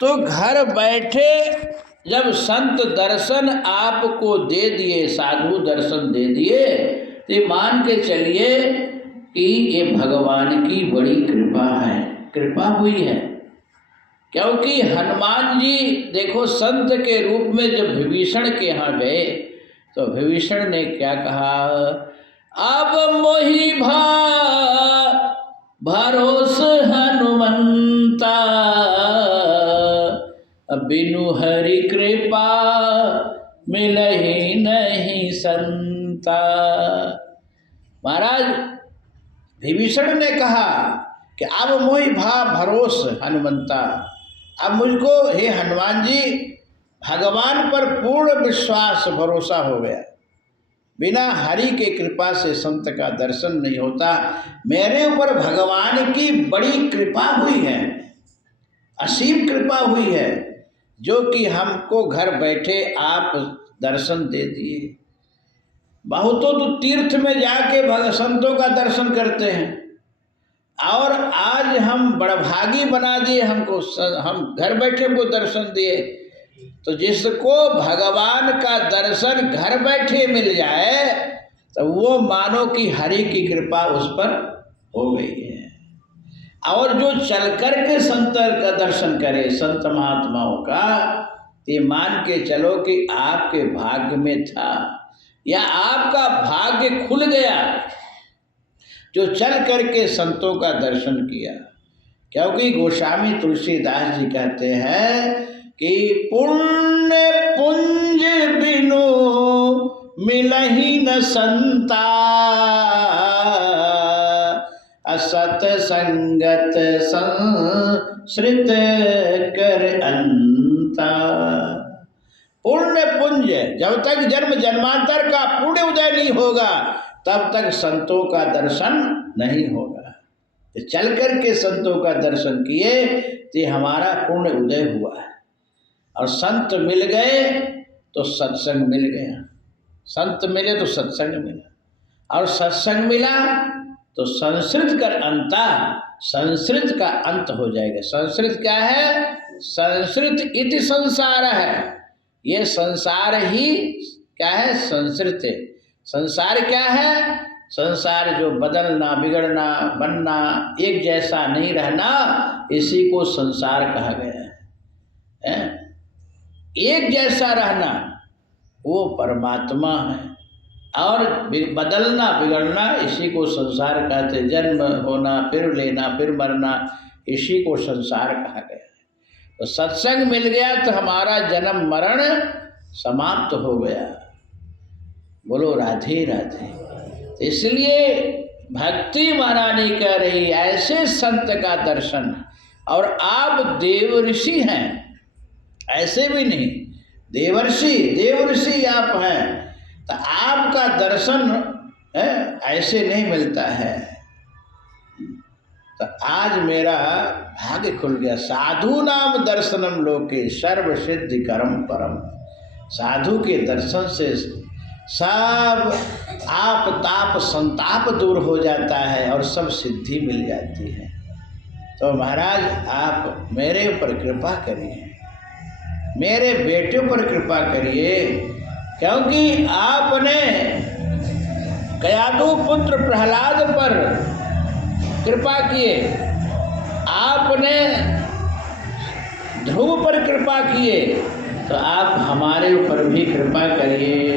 तो घर बैठे जब संत दर्शन आपको दे दिए, साधु दर्शन दे दिए, तो मान के चलिए कि ये भगवान की बड़ी कृपा है, कृपा हुई है। क्योंकि हनुमान जी देखो संत के रूप में जब विभीषण के यहाँ गए तो विभीषण ने क्या कहा, अब मोहि भरोस हनुमंता, बिनु हरि कृपा मिलहि नहीं संता। महाराज विभीषण ने कहा कि अब मोहि भरोस हनुमंता, अब मुझको हे हनुमान जी भगवान पर पूर्ण विश्वास भरोसा हो गया। बिना हरि के कृपा से संत का दर्शन नहीं होता। मेरे ऊपर भगवान की बड़ी कृपा हुई है, असीम कृपा हुई है, जो कि हमको घर बैठे आप दर्शन दे दिए। बहुतों तो तीर्थ में जाके संतों का दर्शन करते हैं, और आज हम बड़भागी बना दिए हमको, हम घर बैठे हमको दर्शन दिए। तो जिसको भगवान का दर्शन घर बैठे मिल जाए तो वो मानो कि हरि की कृपा उस पर हो गई है। और जो चल कर के संत का दर्शन करे, संत महात्माओं का, ये मान के चलो कि आपके भाग्य में था या आपका भाग्य खुल गया जो चल करके संतों का दर्शन किया। क्योंकि गोस्वामी तुलसीदास जी कहते हैं कि पुण्य पुंज बिनु मिलहि न संता, असत संगत संसृत कर अंता। पुण्य पुंज, जब तक जन्म जन्मांतर का पुण्य उदय नहीं होगा तब तक संतों का दर्शन नहीं होगा। तो चल कर के संतों का दर्शन किए तो हमारा पुण्य उदय हुआ है। और संत मिल गए तो सत्संग मिल गया, संत मिले तो सत्संग मिला, और सत्संग मिला तो संस्कृत कर अंता, संस्कृत का अंत हो जाएगा। संस्कृत क्या है? संस्कृत इति संसार है। ये संसार ही क्या है? संस्कृत है। संसार क्या है? संसार जो बदलना, बिगड़ना, बनना, एक जैसा नहीं रहना, इसी को संसार कहा गया है। एक जैसा रहना वो परमात्मा है, और बदलना बिगड़ना इसी को संसार कहते। जन्म होना, फिर लेना, फिर मरना, इसी को संसार कहा गया है। तो सत्संग मिल गया तो हमारा जन्म मरण समाप्त हो गया। बोलो राधे राधे। तो इसलिए भक्ति महारानी कह रही ऐसे संत का दर्शन, और आप देव ऋषि हैं, ऐसे भी नहीं, देवर्षि आप हैं, तो आपका दर्शन ऐसे नहीं मिलता है। तो आज मेरा भाग्य खुल गया। साधु नाम दर्शनम लोके सर्व सिद्धि करम परम। साधु के दर्शन से सब आप ताप संताप दूर हो जाता है और सब सिद्धि मिल जाती है। तो महाराज आप मेरे ऊपर कृपा करिए, मेरे बेटे पर कृपा करिए, क्योंकि आपने कयादु पुत्र प्रहलाद पर कृपा किए, आपने ध्रुव पर कृपा किए, तो आप हमारे ऊपर भी कृपा करिए।